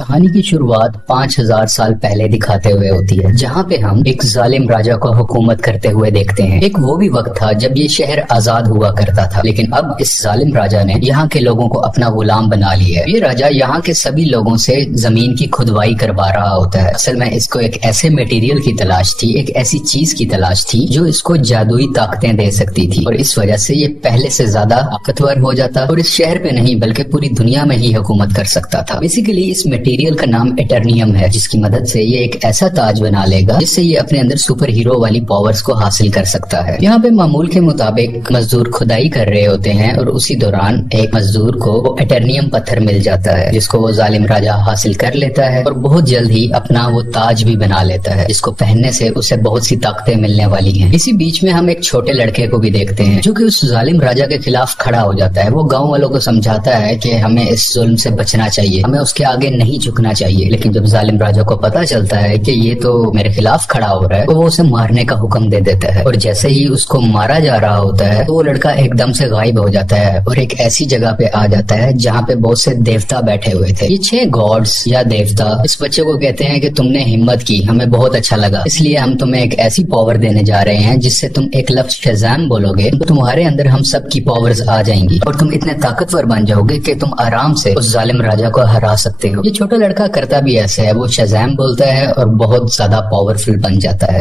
کہانی کی شروعات 5000 سال پہلے دکھاتے ہوئے ہوتی ہے، جہاں پہ ہم ایک ظالم راجا کو حکومت کرتے ہوئے دیکھتے ہیں۔ ایک وہ بھی وقت تھا جب یہ شہر آزاد ہوا کرتا تھا، لیکن اب اس ظالم راجا نے یہاں کے لوگوں کو اپنا غلام بنا لیا ہے۔ یہ راجا یہاں کے سبھی لوگوں سے زمین کی کھدوائی کروا رہا ہوتا ہے۔ اصل میں اس کو ایک ایسے میٹیریل کی تلاش تھی، ایک ایسی چیز کی تلاش تھی جو اس کو جادوئی طاقتیں دے سکتی تھی، اور اس وجہ سے یہ پہلے سے زیادہ طاقتور ہو جاتا اور اس شہر پہ نہیں بلکہ پوری دنیا میں ہی حکومت کر سکتا تھا۔ بیسیکلی اس میٹیریل کا نام ایٹرنیم ہے، جس کی مدد سے یہ ایک ایسا تاج بنا لے گا جس سے یہ اپنے اندر سپر ہیرو والی پاورز کو حاصل کر سکتا ہے۔ یہاں پہ معمول کے مطابق مزدور کھدائی کر رہے ہوتے ہیں اور اسی دوران ایک مزدور کو وہ ایٹرنیم پتھر مل جاتا ہے، جس کو وہ ظالم راجا حاصل کر لیتا ہے اور بہت جلد ہی اپنا وہ تاج بھی بنا لیتا ہے، جس کو پہننے سے اسے بہت سی طاقتیں ملنے والی ہیں۔ اسی بیچ میں ہم ایک چھوٹے لڑکے کو بھی دیکھتے ہیں جو کہ اس ظالم راجا کے خلاف کھڑا ہو جاتا ہے۔ وہ گاؤں والوں کو سمجھاتا ہے کہ ہمیں اس ظلم سے بچنا چاہیے، ہمیں اس کے آگے نہیں جھکنا چاہیے، لیکن جب ظالم راجا کو پتا چلتا ہے کہ یہ تو میرے خلاف کھڑا ہو رہا ہے تو وہ اسے مارنے کا حکم دے دیتا ہے، اور جیسے ہی اس کو مارا جا رہا ہوتا ہے تو وہ لڑکا ایک دم سے غائب ہو جاتا ہے اور ایک ایسی جگہ پہ آ جاتا ہے جہاں پہ بہت سے دیوتا بیٹھے ہوئے تھے۔ یہ 6 گاڈز یا دیوتا اس بچے کو کہتے ہیں کہ تم نے ہمت کی، ہمیں بہت اچھا لگا، اس لیے ہم تمہیں ایک ایسی پاور دینے جا رہے ہیں جس سے تم ایک لفظ شزام بولو گے تو تمہارے اندر ہم سب کی پاورز آ جائیں گی اور تم اتنے طاقتور بن جاؤ گے کہ تم آرام سے اس ظالم راجا کو ہرا سکتے ہو۔ یہ چھوٹا لڑکا کرتا بھی ایسے ہے، وہ شزام بولتا ہے اور بہت زیادہ پاورفل بن جاتا ہے،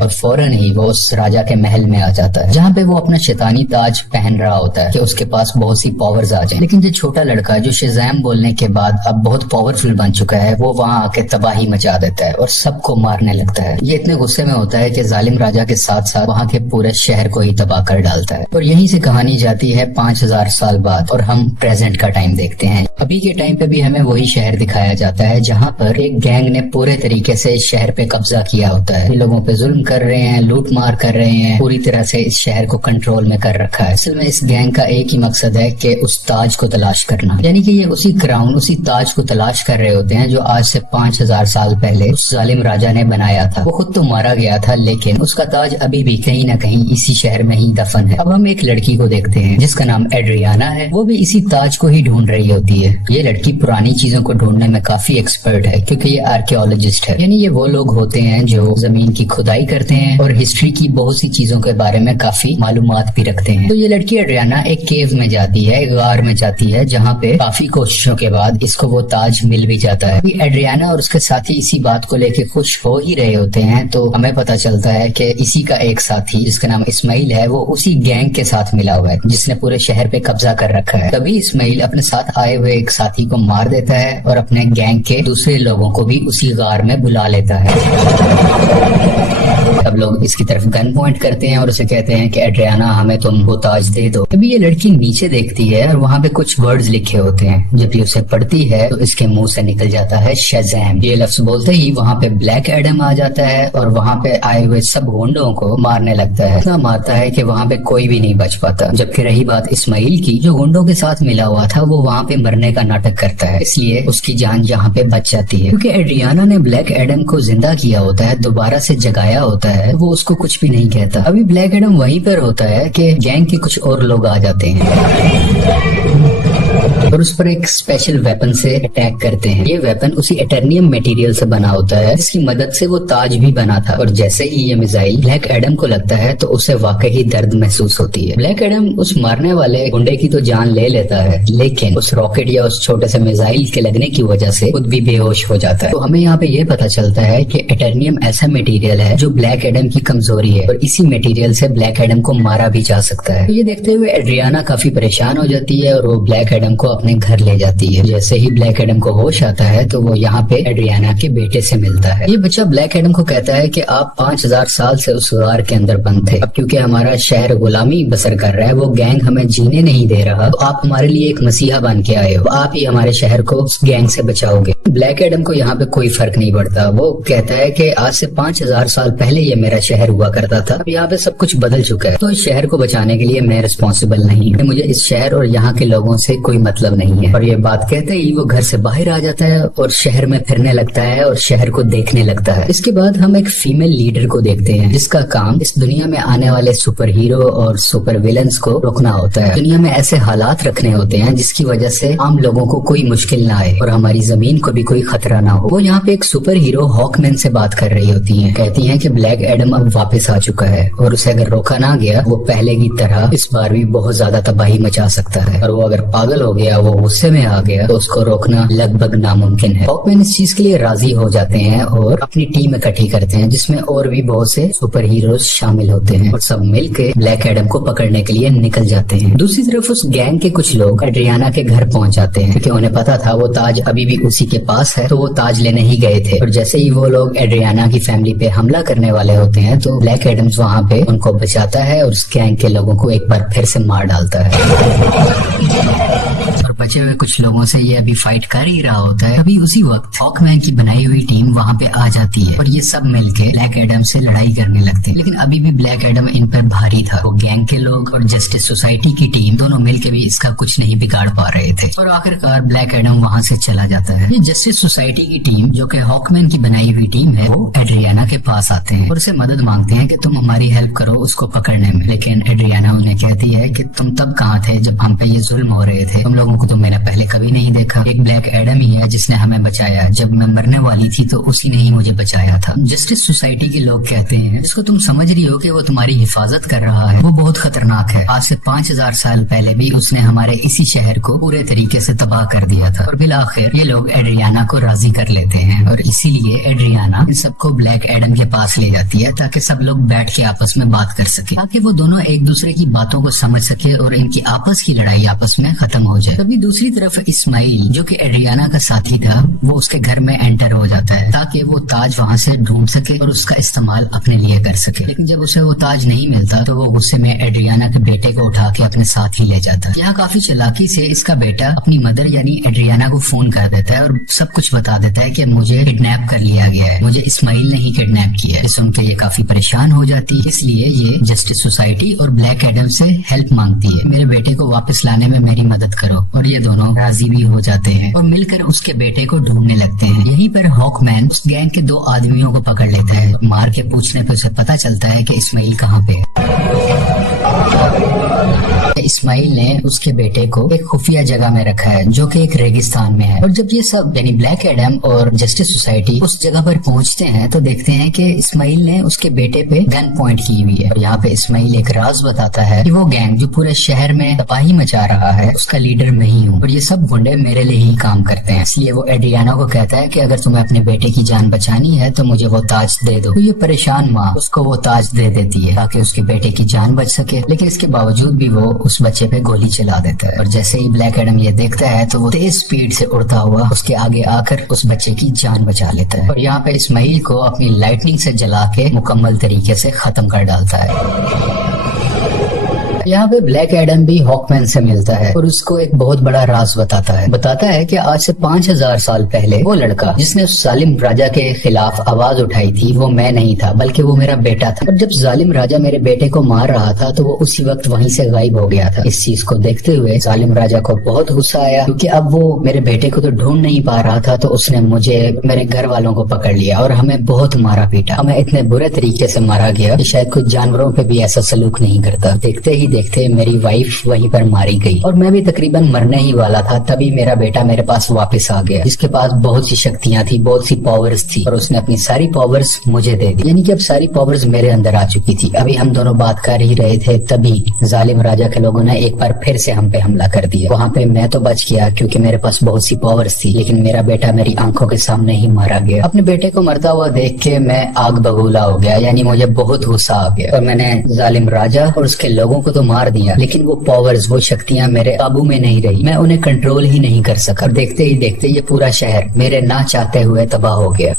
اور فوراً ہی وہ اس راجا کے محل میں آ جاتا ہے جہاں پہ وہ اپنا شیطانی تاج پہن رہا ہوتا ہے کہ اس کے پاس بہت سی پاورز آ جائیں۔ لیکن جو چھوٹا لڑکا جو شزام بولنے کے بعد اب بہت پاورفل بن چکا ہے، وہ وہاں آ کے تباہی مچا دیتا ہے اور سب کو مارنے لگتا ہے۔ یہ اتنے غصے میں ہوتا ہے کہ ظالم راجا کے ساتھ ساتھ وہاں کے پورے شہر کو ہی تباہ کر ڈالتا ہے، اور یہیں سے کہانی جاتی ہے 5000 سال بعد، اور ہم پریزنٹ کا ٹائم دیکھتے ہیں۔ ابھی کے ٹائم پہ بھی ہمیں وہی شہر دکھایا جاتا ہے جہاں پر ایک گینگ نے پورے طریقے سے اس شہر پہ قبضہ کیا ہوتا ہے، یہ لوگوں پہ ظلم کر رہے ہیں، لوٹ مار کر رہے ہیں، پوری طرح سے اس شہر کو کنٹرول میں کر رکھا ہے۔ اصل میں اس گینگ کا ایک ہی مقصد ہے کہ اس تاج کو تلاش کرنا، یعنی کہ یہ اسی کراؤن، اسی تاج کو تلاش کر رہے ہوتے ہیں جو آج سے 5000 سال پہلے اس ظالم راجا نے بنایا تھا۔ وہ خود تو مارا گیا تھا لیکن اس کا تاج ابھی بھی کہیں نہ کہیں اسی شہر میں ہی دفن ہے۔ اب ہم ایک لڑکی کو دیکھتے ہیں جس کا نام ایڈریانا ہے، وہ بھی اسی تاج کو ہی ڈھونڈ رہی ہوتی ہے۔ یہ لڑکی پرانی چیزوں کو ڈھونڈنے میں کافی ایکسپرٹ ہے کیونکہ یہ آرکیولوجسٹ ہے، یعنی یہ وہ لوگ ہوتے ہیں جو زمین کی کھدائی کرتے ہیں اور ہسٹری کی بہت سی چیزوں کے بارے میں کافی معلومات بھی رکھتے ہیں۔ تو یہ لڑکی ایڈریانا ایک کیو میں جاتی ہے، ایک غار میں جاتی ہے جہاں پہ کافی کوششوں کے بعد اس کو وہ تاج مل بھی جاتا ہے۔ ایڈریانا اور اس کے ساتھی اسی بات کو لے کے خوش ہو ہی رہے ہوتے ہیں تو ہمیں پتا چلتا ہے کہ اسی کا ایک ساتھی جس کا نام اسماعیل ہے وہ اسی گینگ کے ساتھ ملا ہوا ہے جس نے پورے شہر پہ قبضہ کر رکھا ہے۔ تبھی اسماعیل اپنے ساتھ آئے ہوئے ایک ساتھی کو مار دیتا ہے اور اپنے گینگ کے دوسرے لوگوں کو بھی اسی غار میں بلا لیتا ہے۔ سب لوگ اس کی طرف گن پوائنٹ کرتے ہیں اور اسے کہتے ہیں کہ ایڈریانا ہمیں تم وہ تاج دے دو۔ ابھی یہ لڑکی نیچے دیکھتی ہے اور وہاں پہ کچھ ورڈز لکھے ہوتے ہیں، جب یہ اسے پڑھتی ہے تو اس کے منہ سے نکل جاتا ہے شزام۔ یہ لفظ بولتے ہی وہاں پہ بلیک ایڈم آ جاتا ہے اور وہاں پہ آئے ہوئے سب گونڈوں کو مارنے لگتا ہے، اتنا مارتا ہے کہ وہاں پہ کوئی بھی نہیں بچ پاتا۔ جبکہ رہی بات اسماعیل کی جو گونڈوں کے ساتھ ملا ہوا تھا، وہ وہاں پہ مرنے کا ناٹک کرتا ہے، اس لیے اس کی جان یہاں پہ بچ جاتی ہے۔ کیونکہ ایڈریانا نے بلیک ایڈم کو زندہ کیا ہوتا ہے، دوبارہ سے جگایا ہوتا ہے، وہ اس کو کچھ بھی نہیں کہتا۔ ابھی بلیک ایڈم وہیں پر ہوتا ہے کہ گینگ کے کچھ اور لوگ آ جاتے ہیں اور اس پر ایک اسپیشل ویپن سے اٹیک کرتے ہیں۔ یہ ویپن اسی ایٹرنیم میٹیریل سے بنا ہوتا ہے جس کی مدد سے وہ تاج بھی بنا تھا، اور جیسے ہی یہ میزائل بلیک ایڈم کو لگتا ہے تو اسے واقعی درد محسوس ہوتی ہے۔ بلیک ایڈم اس مارنے والے گنڈے کی تو جان لے لیتا ہے لیکن اس راکٹ یا اس چھوٹے سے میزائل کے لگنے کی وجہ سے خود بھی بے ہوش ہو جاتا ہے۔ تو ہمیں یہاں پہ یہ پتا چلتا ہے کہ ایٹرنیم ایسا میٹیریل ہے جو بلیک ایڈم کی کمزوری ہے اور اسی میٹیریل سے بلیک ایڈم کو مارا بھی جا سکتا ہے۔ یہ دیکھتے ہوئے ایڈریانا کافی پریشان ہو جاتی ہے اور وہ بلیک ایڈم کو اپنے گھر لے جاتی ہے۔ جیسے ہی بلیک ایڈم کو ہوش آتا ہے تو وہ یہاں پہ ایڈریانا کے بیٹے سے ملتا ہے۔ یہ بچہ بلیک ایڈم کو کہتا ہے کہ آپ 5000 سال سے اس غار کے اندر بند تھے، اب کیونکہ ہمارا شہر غلامی بسر کر رہا ہے، وہ گینگ ہمیں جینے نہیں دے رہا، تو آپ ہمارے لیے ایک مسیحا بن کے آئے ہو، آپ ہی ہمارے شہر کو اس گینگ سے بچاؤ گے۔ بلیک ایڈم کو یہاں پہ کوئی فرق نہیں پڑتا، وہ کہتا ہے کہ آج سے 5000 سال پہلے یہ میرا شہر ہوا کرتا تھا، اب یہاں پہ سب کچھ بدل چکا ہے، تو اس شہر کو بچانے کے لیے میں رسپانسبل نہیں ہوں، مجھے اس شہر اور یہاں کے لوگوں سے کوئی مطلب نہیں ہے। اور یہ بات کہتے ہی وہ گھر سے باہر آ جاتا ہے اور شہر میں پھرنے لگتا ہے اور شہر کو دیکھنے لگتا ہے۔ اس کے بعد ہم ایک فیمیل لیڈر کو دیکھتے ہیں جس کا کام اس دنیا میں آنے والے سپر ہیرو اور سپر ویلنز کو روکنا ہوتا ہے۔ دنیا میں ایسے حالات رکھنے ہوتے ہیں جس کی وجہ سے عام لوگوں کو کوئی مشکل نہ آئے اور ہماری زمین کو بھی کوئی خطرہ نہ ہو۔ وہ یہاں پہ ایک سپر ہیرو ہاک مین سے بات کر رہی ہوتی ہیں، کہتی ہیں کہ بلیک ایڈم اب واپس آ چکا ہے اور اسے اگر روکا نہ گیا وہ پہلے کی طرح اس بار بھی بہت زیادہ تباہی مچا سکتا ہے، اور وہ اگر پاگل ہو گیا، وہ غصے میں آ گیا، تو اس کو روکنا لگ بھگ ناممکن ہے۔ ہاک مین اس چیز کے لیے راضی ہو جاتے ہیں اور اپنی ٹیم اکٹھی کرتے ہیں جس میں اور بھی بہت سے سپر ہیروز شامل ہوتے ہیں، اور سب مل کے بلیک ایڈم کو پکڑنے کے لیے نکل جاتے ہیں۔ دوسری طرف اس گینگ کے کچھ لوگ ایڈریانا کے گھر پہنچ جاتے ہیں کیونکہ انہیں پتا تھا وہ تاج ابھی بھی اسی کے پاس ہے، تو وہ تاج لینے ہی گئے تھے، اور جیسے ہی وہ لوگ ایڈریانا کی فیملی پہ حملہ کرنے والے ہوتے ہیں تو بلیک ایڈمز وہاں پہ ان کو بچاتا ہے اور اس گینگ کے لوگوں کو ایک بار پھر سے مار ڈالتا ہے، اور بچے ہوئے کچھ لوگوں سے یہ ابھی فائٹ کر ہی رہا ہوتا ہے۔ ابھی اسی وقت ہاک مین کی بنائی ہوئی ٹیم وہاں پہ آ جاتی ہے اور یہ سب مل کے بلیک ایڈم سے لڑائی کرنے لگتے ہیں، لیکن ابھی بھی بلیک ایڈم ان پر بھاری تھا۔ وہ گینگ کے لوگ اور جسٹس سوسائٹی کی ٹیم دونوں مل کے بھی اس کا کچھ نہیں بگاڑ پا رہے تھے، اور آخرکار بلیک ایڈم وہاں سے چلا جاتا ہے۔ یہ جسٹس سوسائٹی کی ٹیم جو کہ ہاک مین کی بنائی ہوئی ٹیم ہے، وہ ایڈریانا کے پاس آتے ہیں اور اسے مدد مانگتے ہیں کہ تم ہماری ہیلپ کرو اس کو پکڑنے میں، لیکن ایڈریانا انہیں کہتی ہے کہ تم تب کہاں تھے جب ہم پہ یہ ظلم ہو رہے تھے، تم لوگوں کو تو میں نے پہلے کبھی نہیں دیکھا، ایک بلیک ایڈم ہی ہے جس نے ہمیں بچایا، جب میں مرنے والی تھی تو اسی نے ہی مجھے بچایا تھا۔ جسٹس سوسائٹی کے لوگ کہتے ہیں اس کو تم سمجھ رہی ہو کہ وہ تمہاری حفاظت کر رہا ہے، وہ بہت خطرناک ہے، آج سے 5000 سال پہلے بھی اس نے ہمارے اسی شہر کو پورے طریقے سے تباہ کر دیا تھا۔ اور بالآخر یہ لوگ ایڈریانا کو راضی کر لیتے ہیں اور اسی لیے ایڈریانا ان سب کو بلیک ایڈم کے پاس لے جاتی ہے تاکہ سب لوگ بیٹھ کے آپس میں بات کر سکے، تاکہ وہ دونوں ایک دوسرے کی باتوں کو سمجھ سکے اور ان کی آپس کی لڑائی آپس میں ختم ہو جائے۔ تبھی دوسری طرف اسماعیل جو کہ ایڈریانا کا ساتھی تھا، وہ اس کے گھر میں انٹر ہو جاتا ہے تاکہ وہ تاج وہاں سے ڈھونڈ سکے اور اس کا استعمال اپنے لیے کر سکے، لیکن جب اسے وہ تاج نہیں ملتا تو وہ غصے میں ایڈریانا کے بیٹے کو اٹھا کے اپنے ساتھ ہی لے جاتا ہے۔ یہاں کافی چلاکی سے اس کا بیٹا اپنی مدر یعنی ایڈریانا کو فون کر دیتا ہے اور سب کچھ بتا دیتا ہے کہ مجھے کڈنیپ کر لیا گیا ہے، مجھے اسماعیل نے ہی کڈنیپ کیا ہے۔ سن کے یہ کافی پریشان ہو جاتی ہے، اس لیے یہ جسٹس سوسائٹی اور بلیک ایڈم سے ہیلپ مانگتی ہے، میرے بیٹے کو واپس لانے میں میری مدد کرو، اور یہ دونوں راضی بھی ہو جاتے ہیں اور مل کر اس کے بیٹے کو ڈھونڈنے لگتے ہیں۔ یہیں پر ہاک مین اس گینگ کے 2 آدمیوں کو پکڑ لیتا ہے، مار کے پوچھنے پہ اسے پتا چلتا ہے کہ اسماعیل کہاں پہ ہے۔ اسماعیل نے اس کے بیٹے کو ایک خفیہ جگہ میں رکھا ہے جو کہ ایک ریگستان میں ہے، اور جب یہ سب یعنی بلیک ایڈم اور جسٹس سوسائٹی اس جگہ پر پہنچتے ہیں تو دیکھتے ہیں کہ اسماعیل نے اس کے بیٹے پہ گن پوائنٹ کی ہوئی ہے، اور یہاں پہ اسماعیل ایک راز بتاتا ہے کہ وہ گینگ جو پورے شہر میں تباہی مچا رہا ہے اس کا لیڈر میں ہی ہوں، اور یہ سب گنڈے میرے لیے ہی کام کرتے ہیں، اس لیے وہ ایڈریانا کو کہتا ہے کہ اگر تمہیں اپنے بیٹے کی جان بچانی ہے تو مجھے وہ تاج دے دو۔ تو یہ پریشان ماں اس کو وہ تاج دے دیتی ہے تاکہ اس کے بیٹے کی جان بچ سکے، لیکن اس کے باوجود بھی وہ اس بچے پہ گولی چلا دیتا ہے، اور جیسے ہی بلیک ایڈم یہ دیکھتا ہے تو وہ تیز سپیڈ سے اڑتا ہوا اس کے آگے آ کر اس بچے کی جان بچا لیتا ہے، اور یہاں پہ اسماعیل کو اپنی لائٹننگ سے جلا کے مکمل طریقے سے ختم کر ڈالتا ہے۔ یہاں پہ بلیک ایڈم بھی ہاک مین سے ملتا ہے اور اس کو ایک بہت بڑا راز بتاتا ہے کہ آج سے 5000 سال پہلے وہ لڑکا جس نے اس ظالم راجا کے خلاف آواز اٹھائی تھی وہ میں نہیں تھا بلکہ وہ میرا بیٹا تھا، اور جب ظالم راجا میرے بیٹے کو مار رہا تھا تو وہ اسی وقت وہیں سے غائب ہو گیا تھا۔ اس چیز کو دیکھتے ہوئے ظالم راجا کو بہت غصہ آیا کیونکہ اب وہ میرے بیٹے کو تو ڈھونڈ نہیں پا رہا تھا، تو اس نے مجھے میرے گھر والوں کو پکڑ لیا اور ہمیں بہت مارا پیٹا، ہمیں اتنے برے طریقے سے مارا گیا کہ شاید کچھ جانوروں پہ بھی ایسا سلوک نہیں کرتا۔ دیکھتے ہی دیکھتے میری وائف وہیں پر ماری گئی اور میں بھی تقریباً مرنے ہی والا تھا، تبھی میرا بیٹا میرے پاس واپس آ گیا جس کے پاس بہت سی شکتیاں تھی، بہت سی پاورز تھی، اور اس نے اپنی ساری پاورز مجھے دے دی، یعنی کہ اب ساری پاورز میرے اندر آ چکی تھی۔ ابھی ہم دونوں بات کر ہی رہے تھے تبھی ظالم راجا کے لوگوں نے ایک بار پھر سے ہم پہ حملہ کر دیا۔ وہاں پہ میں تو بچ گیا کیونکہ میرے پاس بہت سی پاورز تھی، لیکن میرا بیٹا میری آنکھوں کے سامنے ہی مارا گیا۔ اپنے بیٹے کو مرتا ہوا دیکھ کے میں آگ بگولا ہو گیا، یعنی مجھے بہت غصہ آ گیا اور میں نے ظالم راجا اور اس کے لوگوں کو تو مار دیا، لیکن وہ پاورز وہ شکتیاں میرے قابو میں نہیں رہی، میں انہیں کنٹرول ہی نہیں کر سکا، اور دیکھتے ہی دیکھتے یہ پورا شہر میرے نہ چاہتے ہوئے تباہ ہو گیا۔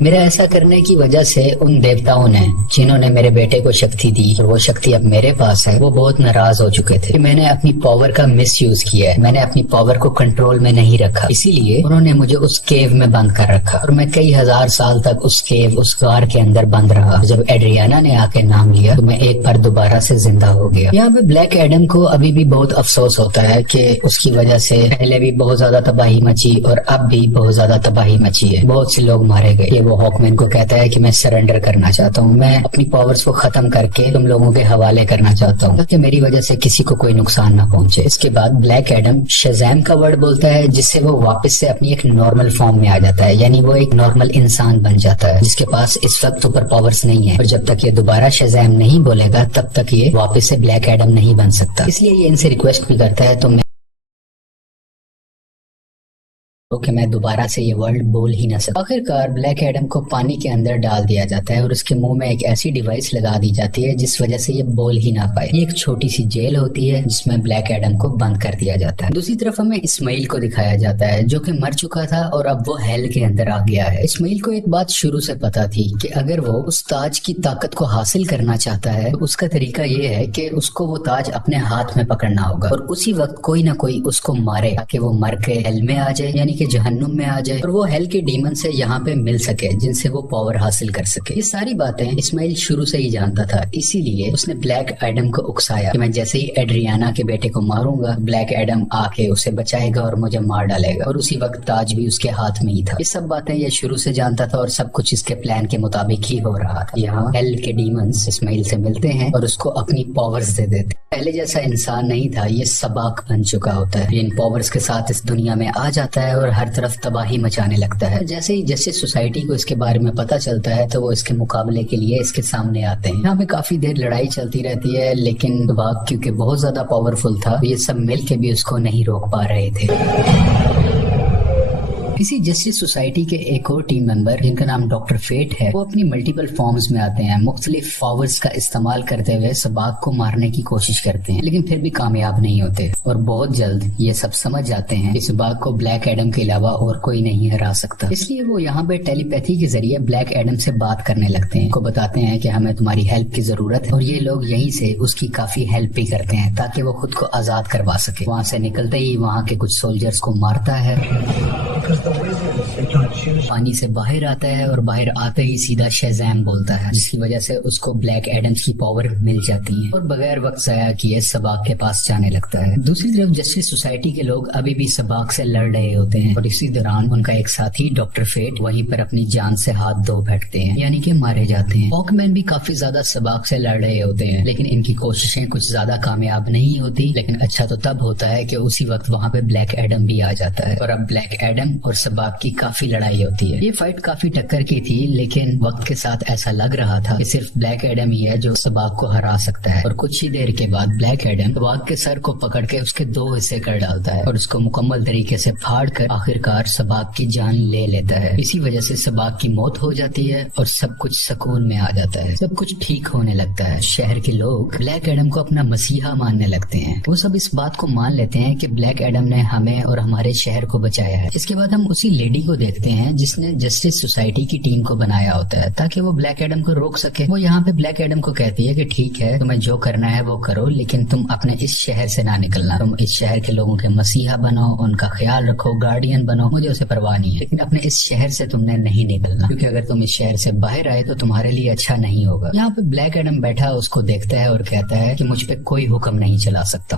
میرا ایسا کرنے کی وجہ سے ان دیوتاؤں نے جنہوں نے میرے بیٹے کو شکتی دی اور وہ شکتی اب میرے پاس ہے، وہ بہت ناراض ہو چکے تھے کہ میں نے اپنی پاور کا مس یوز کیا ہے، میں نے اپنی پاور کو کنٹرول میں نہیں رکھا، اسی لیے انہوں نے مجھے اس کیو میں بند کر رکھا اور میں کئی ہزار سال تک اس کیو، اس غار کے اندر بند رہا۔ جب ایڈریانا نے آ کے نام لیا تو میں ایک بار دوبارہ سے زندہ ہو گیا۔ یہاں پہ بلیک ایڈم کو ابھی بھی بہت افسوس ہوتا ہے کہ اس کی وجہ سے پہلے بھی بہت زیادہ تباہی مچی اور اب بھی بہت زیادہ تباہی مچی ہے، بہت سے لوگ مارے گئے۔ یہ وہ ہاک مین کو کہتا ہے کہ میں سرنڈر کرنا چاہتا ہوں، میں اپنی پاورز کو ختم کر کے تم لوگوں کے حوالے کرنا چاہتا ہوں تاکہ میری وجہ سے کسی کو کوئی نقصان نہ پہنچے۔ اس کے بعد بلیک ایڈم شزام کا ورڈ بولتا ہے جس سے وہ واپس سے اپنی ایک نارمل فارم میں آ جاتا ہے، یعنی وہ ایک نارمل انسان بن جاتا ہے جس کے پاس اس وقت سپر پاورز نہیں ہے، اور جب تک یہ دوبارہ شزام نہیں بولے گا تب تک یہ واپس سے بلیک ایڈم نہیں بن سکتا۔ اس لیے یہ ان سے ریکویسٹ بھی کرتا ہے تو کہ میں دوبارہ سے یہ ورڈ بول ہی نہ سکتا۔ آخر کار بلیک ایڈم کو پانی کے اندر ڈال دیا جاتا ہے اور اس کے منہ میں ایک ایسی ڈیوائس لگا دی جاتی ہے جس وجہ سے یہ بول ہی نہ پائے۔ یہ ایک چھوٹی سی جیل ہوتی ہے جس میں بلیک ایڈم کو بند کر دیا جاتا ہے۔ دوسری طرف ہمیں اسماعیل کو دکھایا جاتا ہے جو کہ مر چکا تھا اور اب وہ ہیل کے اندر آ گیا ہے۔ اسماعیل کو ایک بات شروع سے پتا تھی کہ اگر وہ اس تاج کی طاقت کو حاصل کرنا چاہتا ہے تو اس کا طریقہ یہ ہے کہ اس کو وہ تاج اپنے ہاتھ میں پکڑنا ہوگا اور اسی وقت کوئی نہ کوئی اس کو مارے تاکہ وہ مر کے ہیل میں آ جائے، یعنی کہ جہنم میں آ جائے اور وہ ہیل کے ڈیمن سے یہاں پہ مل سکے جن سے وہ پاور حاصل کر سکے۔ یہ ساری باتیں اسماعیل شروع سے ہی جانتا تھا، اسی لیے اس نے بلیک ایڈم کو اکسایا کہ میں جیسے ہی ایڈریانا کے بیٹے کو ماروں گا بلیک ایڈم آ کے اسے بچائے گا اور مجھے مار ڈالے گا، اور اسی وقت تاج بھی اس کے ہاتھ میں ہی تھا۔ یہ سب باتیں یہ شروع سے جانتا تھا اور سب کچھ اس کے پلان کے مطابق ہی ہو رہا تھا۔ یہاں ہیل کے ڈیمنز اسماعیل سے ملتے ہیں اور اس کو اپنی پاورز دے دیتے ہیں۔ پہلے جیسا انسان نہیں تھا، یہ سباق بن چکا ہوتا ہے، ان پاورز کے ساتھ اس دنیا میں آ جاتا ہے اور ہر طرف تباہی مچانے لگتا ہے۔ جیسے ہی جسٹس سوسائٹی کو اس کے بارے میں پتا چلتا ہے تو وہ اس کے مقابلے کے لیے اس کے سامنے آتے ہیں۔ یہاں پہ کافی دیر لڑائی چلتی رہتی ہے لیکن سباق کیونکہ بہت زیادہ پاورفل تھا یہ سب مل کے بھی اس کو نہیں روک پا رہے تھے۔ اسی جسٹس سوسائٹی کے ایک اور ٹیم ممبر جن کا نام ڈاکٹر فیٹ ہے، وہ اپنی ملٹیپل فارمز میں آتے ہیں، مختلف پاورز کا استعمال کرتے ہوئے سباق کو مارنے کی کوشش کرتے ہیں لیکن پھر بھی کامیاب نہیں ہوتے، اور بہت جلد یہ سب سمجھ جاتے ہیں کہ سباق کو بلیک ایڈم کے علاوہ اور کوئی نہیں ہرا سکتا۔ اس لیے وہ یہاں پہ ٹیلی پیتھی کے ذریعے بلیک ایڈم سے بات کرنے لگتے ہیں، کو بتاتے ہیں کہ ہمیں تمہاری ہیلپ کی ضرورت ہے، اور یہ لوگ یہیں سے اس کی کافی ہیلپ بھی کرتے ہیں تاکہ وہ خود کو آزاد کروا سکے۔ وہاں سے نکلتے ہی وہاں کے کچھ سولجرز کو مارتا ہے، پانی سے باہر آتا ہے اور باہر آتے ہی سیدھا شزام بولتا ہے جس کی وجہ سے اس کو بلیک ایڈمز کی پاور مل جاتی ہے اور بغیر وقت ضائع کیے سباق کے پاس جانے لگتا ہے۔ دوسری طرف جسٹس سوسائٹی کے لوگ ابھی بھی سباق سے لڑ رہے ہوتے ہیں اور اسی دوران ان کا ایک ساتھی ڈاکٹر فیٹ وہیں پر اپنی جان سے ہاتھ دھو بیٹھتے ہیں، یعنی کہ مارے جاتے ہیں۔ ہاک مین بھی کافی زیادہ سباق سے لڑ رہے ہوتے ہیں لیکن ان کی کوششیں کچھ زیادہ کامیاب نہیں ہوتی، لیکن اچھا تو تب ہوتا ہے کہ اسی وقت وہاں پہ بلیک ایڈم بھی آ جاتا ہے اور اب بلیک ایڈم اور سباق کی کافی لڑائی ہوتی ہے۔ یہ فائٹ کافی ٹکر کی تھی لیکن وقت کے ساتھ ایسا لگ رہا تھا کہ صرف بلیک ایڈم ہی ہے جو سباق کو ہرا سکتا ہے، اور کچھ ہی دیر کے بعد بلیک ایڈم سباق کے سر کو پکڑ کے اس کے 2 حصے کر ڈالتا ہے اور اس کو مکمل طریقے سے پھاڑ کر آخرکار سباق کی جان لے لیتا ہے۔ اسی وجہ سے سباق کی موت ہو جاتی ہے اور سب کچھ سکون میں آ جاتا ہے، سب کچھ ٹھیک ہونے لگتا ہے۔ شہر کے لوگ بلیک ایڈم کو اپنا مسیحا ماننے لگتے ہیں، وہ سب اس بات کو مان لیتے ہیں کہ بلیک ایڈم نے ہمیں اور ہمارے شہر کو بچایا ہے۔ اس کے بعد ہم اسی لیڈی کو دیکھتے ہیں جس نے جسٹس سوسائٹی کی ٹیم کو بنایا ہوتا ہے تاکہ وہ بلیک ایڈم کو روک سکے۔ وہ یہاں پہ بلیک ایڈم کو کہتی ہے کہ ٹھیک ہے تمہیں جو کرنا ہے وہ کرو لیکن تم اپنے اس شہر سے نہ نکلنا، تم اس شہر کے لوگوں کے مسیحا بنو، ان کا خیال رکھو، گارڈین بنو، مجھے اسے پرواہ نہیں ہے، لیکن اپنے اس شہر سے تم نے نہیں نکلنا کیونکہ اگر تم اس شہر سے باہر آئے تو تمہارے لیے اچھا نہیں ہوگا۔ یہاں پہ بلیک ایڈم بیٹھا اس کو دیکھتا ہے اور کہتا ہے کہ مجھ پہ کوئی حکم نہیں چلا سکتا۔